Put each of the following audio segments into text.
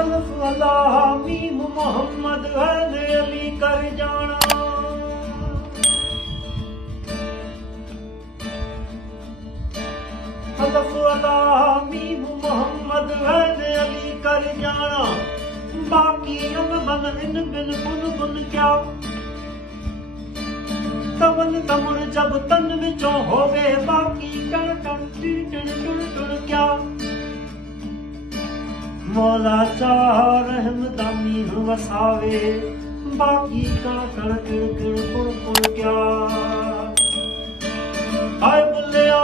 अल्फ अल्लाह meme Mohammad है अली कर जाना। अल्फ अल्लाह मीम मोहम्मद है अली कर जाना। बाकी अन बन इन बिन बुन बुन क्या तवन तमन जब तन विचों होवे बाकी कण कण टण टण टण क्या। मौला चाह रहमदानी वसावे बाकी कण कण किण किण कुण कुण क्या। हाय बुल्लिया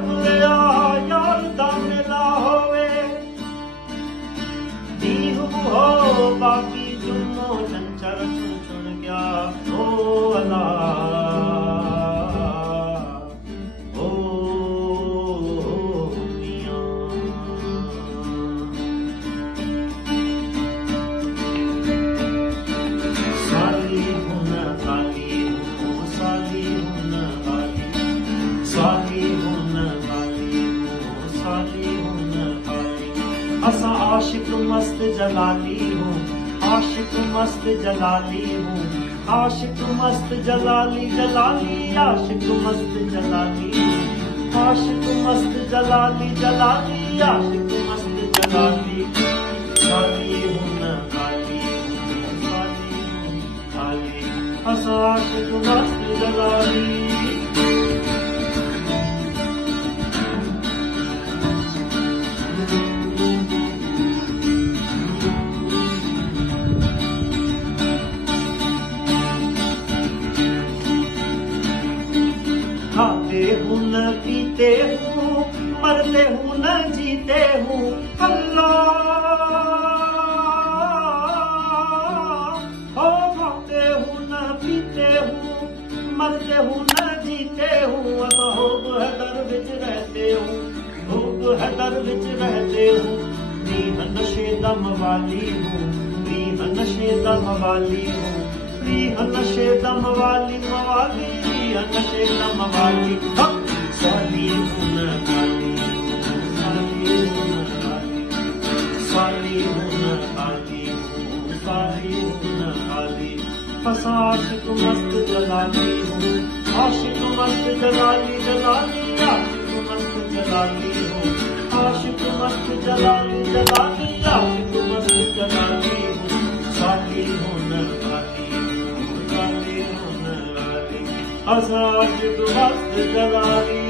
बुल्लिया यार दा मिला होवे दीह हो बाकी जुम्मो चंचर चुन चुन गया। ओ अल्लाह असा आशिक मस्त जलाली हूँ आशिक मस्त जलाली हूँ आशिक मस्त जलाली जलाली आशिक मस्त जलाली आशिक मस्त जलाली जलाली आशिक मस्त जलाली। खाली हूँ न खाली खाली हूँ खाली असा आशिक मस्त जलाली। खाते हूँ न पीते हूँ मरते हूँ न जीते हूँ अल्लाह। हो खाते हूँ न पीते हूँ मरते हूँ न जीते हूँ। अब होब है दर विच रहते हूँ होब है दर विच रहते हूँ। रीह नशे दम वाली हूँ रीह नशे दम वाली हूँ रीह नशे दम वाली मवाली नशे दम वाली। साली हूँ न खाली साली हूँ न खाली साली हूँ न खाली साली हूँ न खाली। फसा आशिक मस्त जलाली हूँ आशिक मस्त जलाली जलाली आशिक मस्त जलाली हूँ आशिक मस्त जलाली जलाली आशिक मस्त जलाली हूँ। साली हूँ न खाली साली हूँ न खाली आशिक मस्त जलाली।